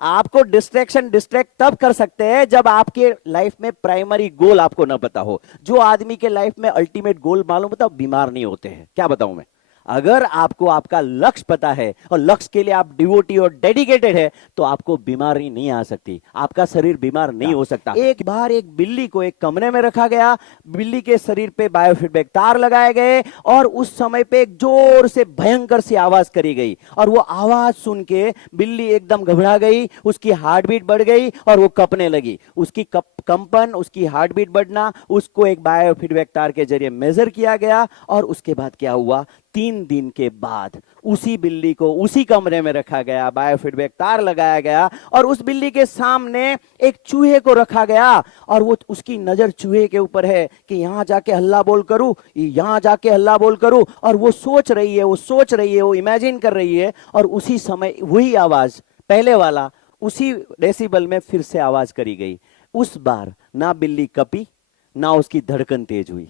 आपको distraction distract तब कर सकते हैं जब आपके लाइफ में प्राइमरी गोल आपको ना पता हो। जो आदमी के लाइफ में अल्टीमेट गोल मालूम होता है बीमार नहीं होते हैं। क्या बताऊं मैं? अगर आपको आपका लक्ष्य पता है और लक्ष्य के लिए आप डिवोटी और डेडिकेटेड है तो आपको बीमारी नहीं आ सकती, आपका शरीर बीमार नहीं हो सकता। एक बार एक बिल्ली को एक कमरे में रखा गया, बिल्ली के शरीर पे बायोफीडबैक तार लगाए गए और उस समय पे एक जोर से भयंकर सी आवाज करी गई और वो आवाज सुन के बिल्ली एकदम घबरा गई, उसकी हार्ट बीट बढ़ गई और वो कपने लगी। उसकी कंपन, उसकी हार्ट बीट बढ़ना, उसको एक बायोफीडबैक तार के जरिए मेजर किया गया और उसके बाद क्या हुआ, 3 दिन के बाद उसी बिल्ली को उसी कमरे में रखा गया, बायोफीडबैक तार लगाया गया और उस बिल्ली के सामने एक चूहे को रखा गया और वो उसकी नजर चूहे के ऊपर है कि यहां जाके हल्ला बोल करूं, यहां जाके हल्ला बोल करूं, और वो सोच रही है, वो इमेजिन कर रही है और उसी समय वही आवाज पहले वाला उसी डेसिबल में फिर से आवाज करी गई। उस बार ना बिल्ली कपी ना उसकी धड़कन तेज हुई,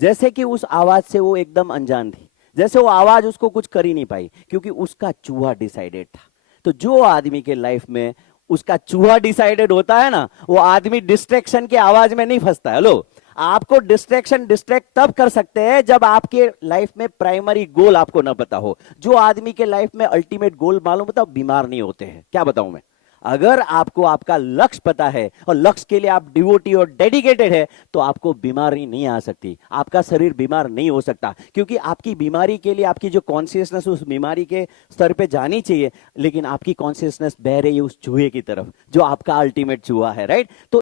जैसे कि उस आवाज से वो एकदम अनजान थी, जैसे वो आवाज उसको कुछ कर ही नहीं पाई क्योंकि उसका चूहा डिसाइडेड था। तो जो आदमी के लाइफ में उसका चूहा डिसाइडेड होता है ना, वो आदमी डिस्ट्रैक्शन की आवाज में नहीं फंसता है। हेलो, आपको डिस्ट्रैक्शन डिस्ट्रैक्ट तब कर सकते हैं जब आपके लाइफ में प्राइमरी गोल आपको ना पता हो। जो आदमी के लाइफ में अल्टीमेट गोल मालूम होता है बीमार नहीं होते हैं। क्या बताऊं मैं? अगर आपको आपका लक्ष्य पता है और लक्ष्य के लिए आप डिवोटी और डेडिकेटेड है तो आपको बीमारी नहीं आ सकती, आपका शरीर बीमार नहीं हो सकता, क्योंकि आपकी बीमारी के लिए आपकी जो कॉन्शियसनेस उस बीमारी के स्तर पे जानी चाहिए, लेकिन आपकी कॉन्शियसनेस बह रही है उस चूहे की तरफ जो आपका अल्टीमेट चूहा है, राइट? तो